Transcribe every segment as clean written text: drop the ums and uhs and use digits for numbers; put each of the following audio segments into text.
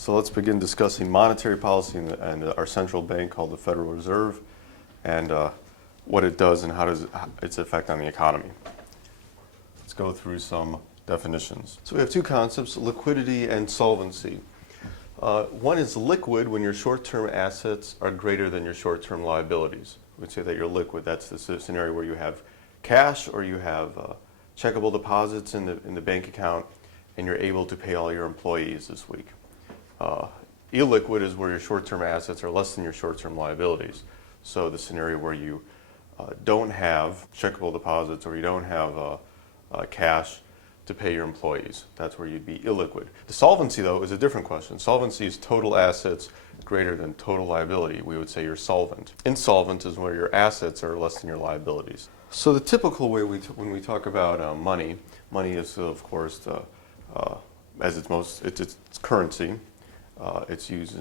So let's begin discussing monetary policy and our central bank called the Federal Reserve and what it does and how does its effect on the economy. Let's go through some definitions. So we have two concepts, liquidity and solvency. One is liquid when your short-term assets are greater than your short-term liabilities. We'd say that you're liquid. That's the scenario where you have cash or you have checkable deposits in the bank account and you're able to pay all your employees this week. Illiquid is where your short-term assets are less than your short-term liabilities. So the scenario where you don't have checkable deposits or you don't have cash to pay your employees. That's where you'd be illiquid. The solvency, though, is a different question. Solvency is total assets greater than total liability. We would say you're solvent. Insolvent is where your assets are less than your liabilities. So the typical way when we talk about money is, of course, as it's currency. It's used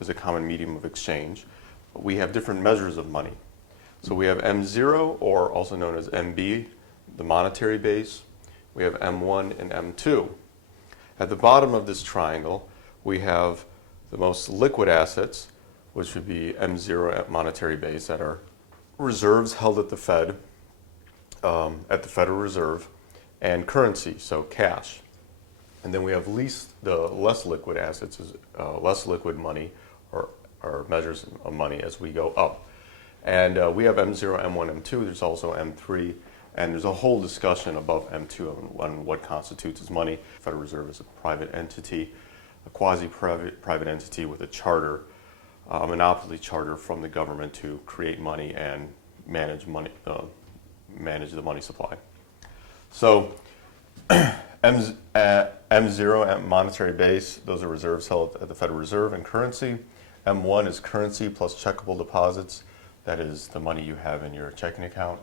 as a common medium of exchange. We have different measures of money. So we have M0, or also known as MB, the monetary base. We have M1 and M2. At the bottom of this triangle, we have the most liquid assets, which would be M0 monetary base, that are reserves held at the Fed, at the Federal Reserve, and currency, so cash. And then we have the less liquid assets, less liquid money, or measures of money as we go up. And we have M0, M1, M2. There's also M3. And there's a whole discussion above M2 on what constitutes as money. Federal Reserve is a private entity, a quasi-private entity with a charter, a monopoly charter from the government to create money and manage the money supply. So M0, monetary base, those are reserves held at the Federal Reserve and currency. M1 is currency plus checkable deposits. That is the money you have in your checking account.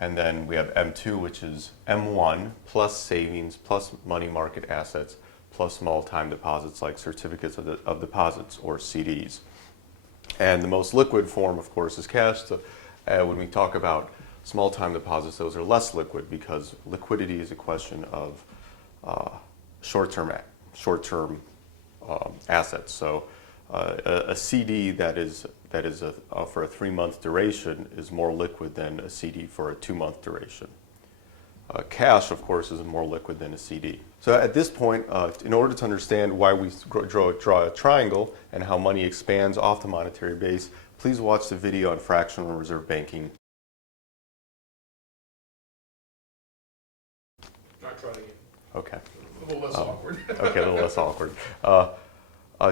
And then we have M2, which is M1 plus savings plus money market assets plus small time deposits like certificates of deposits or CDs. And the most liquid form, of course, is cash. So, when we talk about small time deposits, those are less liquid because liquidity is a question of short-term assets. So a CD that is for a 3-month duration is more liquid than a CD for a 2-month duration. Cash, of course, is more liquid than a CD. So at this point, in order to understand why we draw a triangle and how money expands off the monetary base, please watch the video on fractional reserve banking. Try it again. Okay. A little less awkward. Okay, a little less awkward.